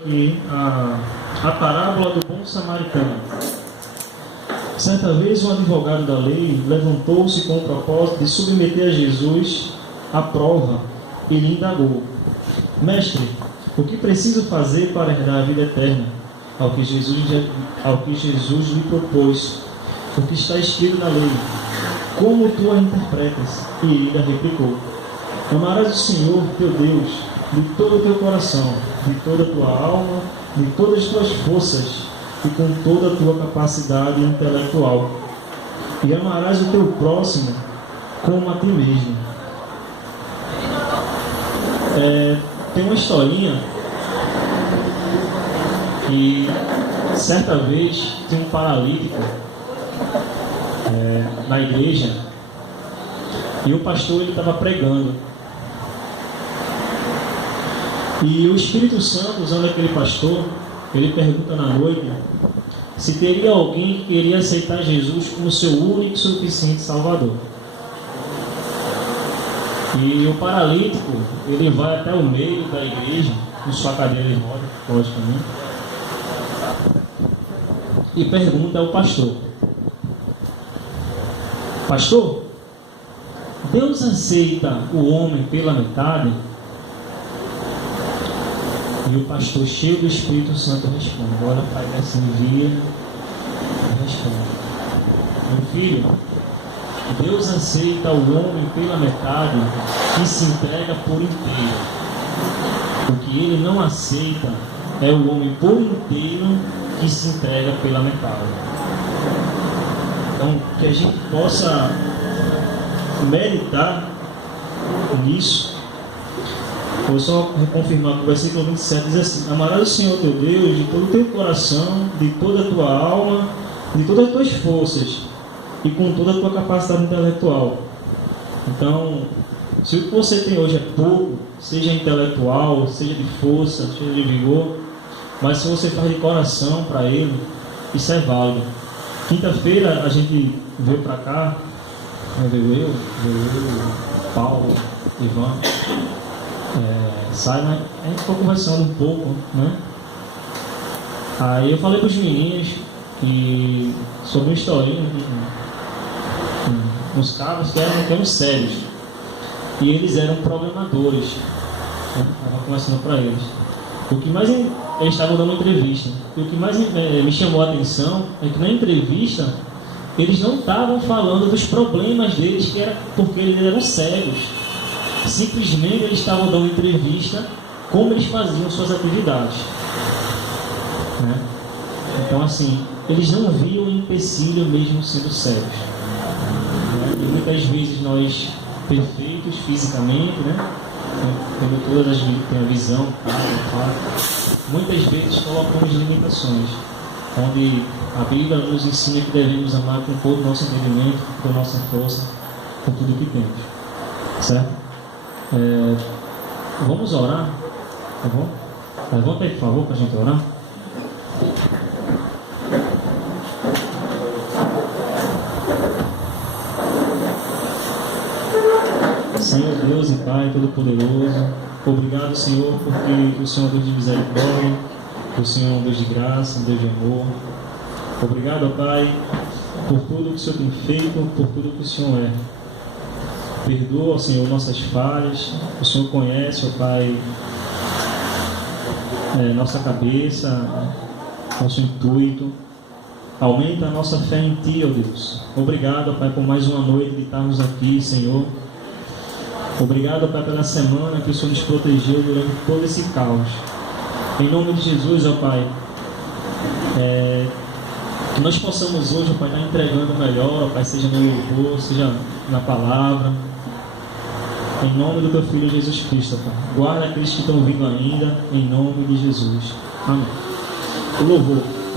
aqui a parábola do bom samaritano. Certa vez, um advogado da lei levantou-se com o propósito de submeter a Jesus à prova e lhe indagou: Mestre, o que preciso fazer para herdar a vida eterna? Ao que Jesus lhe propôs: o que está escrito na lei, como tu a interpretas? E ele lhe replicou: Amarás o Senhor teu Deus de todo o teu coração, de toda a tua alma, de todas as tuas forças e com toda a tua capacidade intelectual. E amarás o teu próximo como a ti mesmo. Tem uma historinha que certa vez tinha um paralítico na igreja e o pastor estava pregando. E o Espírito Santo, usando aquele pastor, ele pergunta na noite se teria alguém que queria aceitar Jesus como seu único e suficiente Salvador. E o paralítico, ele vai até o meio da igreja, com sua cadeira de rodas, logicamente, e pergunta ao pastor: Pastor, Deus aceita o homem pela metade? E o pastor, cheio do Espírito Santo, responde: olha para ele assim, vira e responde: Meu filho, Deus aceita o homem pela metade que se entrega por inteiro. O que ele não aceita é o homem por inteiro que se entrega pela metade. Então, que a gente possa meditar nisso. Vou só reconfirmar que o versículo 27 diz assim: Amarás o Senhor teu Deus de todo o teu coração, de toda a tua alma, de todas as tuas forças e com toda a tua capacidade intelectual. Então, se o que você tem hoje é pouco, seja intelectual, seja de força, seja de vigor, mas se você faz de coração para Ele, isso é válido. Quinta-feira a gente veio para cá, veio Paulo, Ivan, Simon, a gente ficou conversando um pouco, né? Aí eu falei para os meninos sobre uma historinha, uns cabos que eram sérios, e eles eram programadores, né? Estava conversando para eles. Eles estavam dando uma entrevista, e o que mais me chamou a atenção é que na entrevista eles não estavam falando dos problemas deles, que era porque eles eram cegos. Simplesmente eles estavam dando entrevista como eles faziam suas atividades, né? Então, assim, eles não viam empecilho mesmo sendo cegos, né? E muitas vezes nós, perfeitos fisicamente, né, tendo todas tem a visão, muitas vezes colocamos limitações, onde a Bíblia nos ensina que devemos amar com todo o nosso entendimento, com toda a nossa força, com tudo que temos, certo? Vamos orar, tá bom? Levanta aí, por favor, para a gente orar. Senhor Deus e Pai Todo-Poderoso, obrigado, Senhor, porque o Senhor é Deus de misericórdia, o Senhor é um Deus de graça, um Deus de amor. Obrigado, Pai, por tudo que o Senhor tem feito, por tudo que o Senhor é. Perdoa, Senhor, nossas falhas. O Senhor conhece, ó Pai, nossa cabeça, nosso intuito. Aumenta a nossa fé em Ti, ó Deus. Obrigado, Pai, por mais uma noite de estarmos aqui, Senhor. Obrigado, Pai, pela semana que o Senhor nos protegeu durante todo esse caos. Em nome de Jesus, ó Pai, que nós possamos hoje, ó Pai, estar entregando o melhor, ó Pai, seja no louvor, seja na palavra. Em nome do Teu Filho Jesus Cristo, Pai. Guarda aqueles que estão vindo ainda, em nome de Jesus. Amém. O louvor.